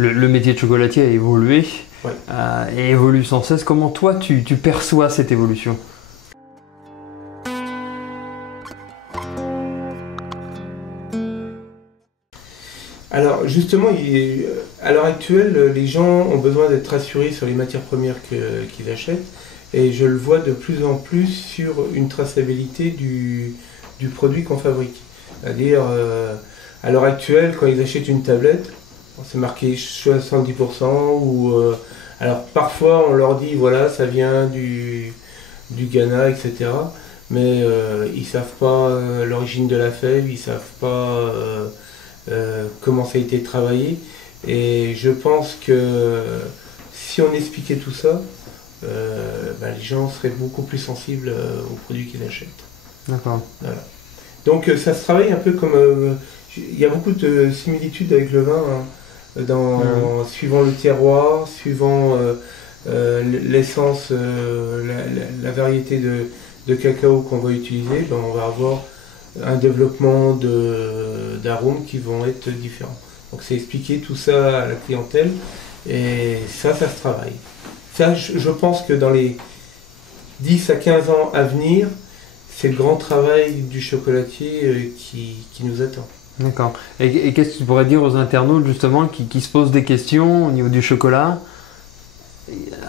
le métier de chocolatier a évolué Ouais. et évolue sans cesse. Comment toi tu perçois cette évolution? Alors justement, à l'heure actuelle, les gens ont besoin d'être rassurés sur les matières premières qu'ils achètent. Et je le vois de plus en plus sur une traçabilité du produit qu'on fabrique. C'est-à-dire, à l'heure actuelle, quand ils achètent une tablette, c'est marqué 70% ou... alors parfois on leur dit, voilà, ça vient du Ghana, etc. Mais ils ne savent pas l'origine de la fève, ils ne savent pas comment ça a été travaillé. Et je pense que si on expliquait tout ça, les gens seraient beaucoup plus sensibles aux produits qu'ils achètent. D'accord. Voilà. Donc ça se travaille un peu comme... il y a beaucoup de similitudes avec le vin, hein, suivant le terroir, suivant l'essence, la variété de cacao qu'on va utiliser, on va avoir un développement d'arômes qui vont être différents. Donc c'est expliquer tout ça à la clientèle et ça se travaille. Ça, je pense que dans les 10 à 15 ans à venir, c'est le grand travail du chocolatier qui nous attend. D'accord. Et qu'est-ce que tu pourrais dire aux internautes justement qui se posent des questions au niveau du chocolat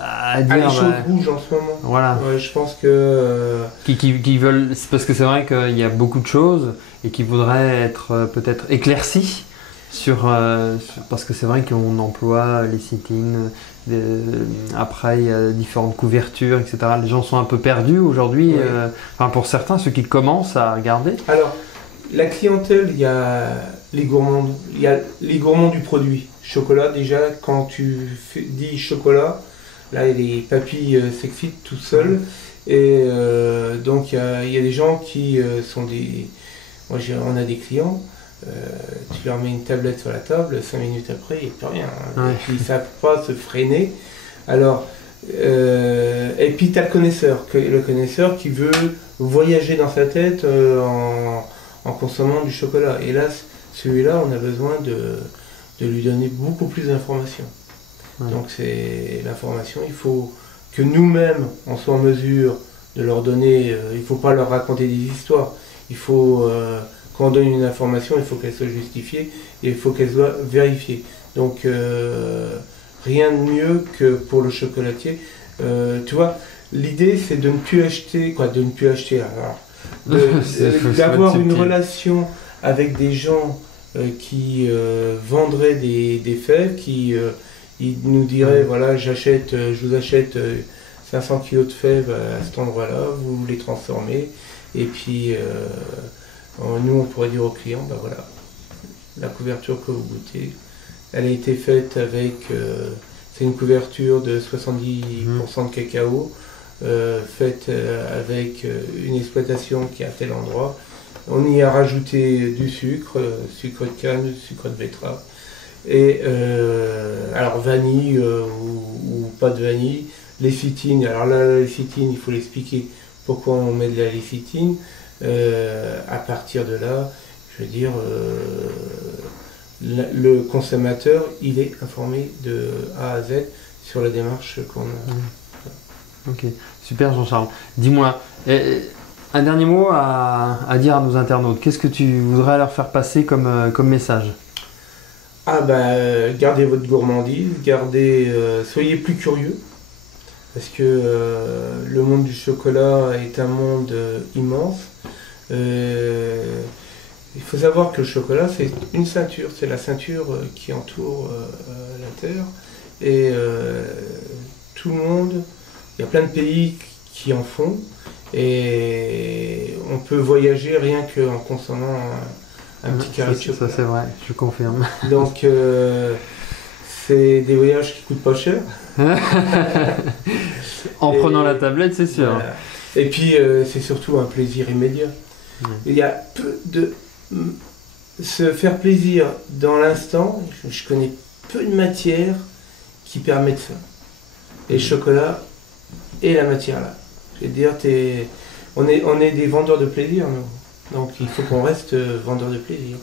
à dire, les choses bougent en ce moment. Voilà. Ouais, je pense que... Qui veulent... Parce que c'est vrai qu'il y a beaucoup de choses et qui voudraient être peut-être éclaircies parce que c'est vrai qu'on emploie les sit-in, après il y a différentes couvertures, etc. Les gens sont un peu perdus aujourd'hui, oui. Pour certains, ceux qui commencent à regarder. Alors, la clientèle, il y a les gourmands, il y a les gourmands du produit. Chocolat, déjà, quand tu dis chocolat, là, les papilles s'excitent tout seuls. Et donc, il y a des gens qui sont des... Moi, on a des clients, tu leur mets une tablette sur la table, 5 minutes après, il n'y a plus rien. Hein. Ouais. Et puis, ils ne savent pas se freiner. Alors, et puis, tu as le connaisseur qui veut voyager dans sa tête en consommant du chocolat. Et là, celui-là, on a besoin de lui donner beaucoup plus d'informations. Ouais. Donc c'est l'information, il faut que nous-mêmes, on soit en mesure de leur donner, il ne faut pas leur raconter des histoires. Il faut, quand on donne une information, il faut qu'elle soit justifiée et il faut qu'elle soit vérifiée. Donc rien de mieux que pour le chocolatier. Tu vois, l'idée c'est de ne plus acheter, d'avoir une relation avec des gens qui vendraient des fèves, qui ils nous diraient voilà, je vous achète 500 kg de fèves à cet endroit-là, vous les transformez, et puis nous on pourrait dire aux clients, ben voilà, la couverture que vous goûtez, elle a été faite avec, c'est une couverture de 70% de cacao, faite avec une exploitation qui est à tel endroit. On y a rajouté du sucre, sucre de canne, sucre de betterave. Et alors vanille ou pas de vanille. Lécithine, alors là la lécithine, il faut l'expliquer pourquoi on met de la lécithine. À partir de là, je veux dire, le consommateur, il est informé de A à Z sur la démarche qu'on a. Ok, super Jean-Charles. Dis-moi, un dernier mot à dire à nos internautes. Qu'est-ce que tu voudrais leur faire passer comme message? Gardez votre gourmandise, soyez plus curieux, parce que le monde du chocolat est un monde immense. Il faut savoir que le chocolat, c'est une ceinture, c'est la ceinture qui entoure la Terre. Et tout le monde, il y a plein de pays qui en font. Et on peut voyager rien qu'en consommant un petit carré de chocolat. Ça c'est vrai, je confirme. Donc c'est des voyages qui coûtent pas cher. Prenant la tablette, c'est sûr. Voilà. Et puis c'est surtout un plaisir immédiat. Il y a peu de... Se faire plaisir dans l'instant, je connais peu de matières qui permettent ça. Et le chocolat et la matière là. Je veux dire, on est des vendeurs de plaisir, nous. Donc il faut qu'on reste vendeurs de plaisir.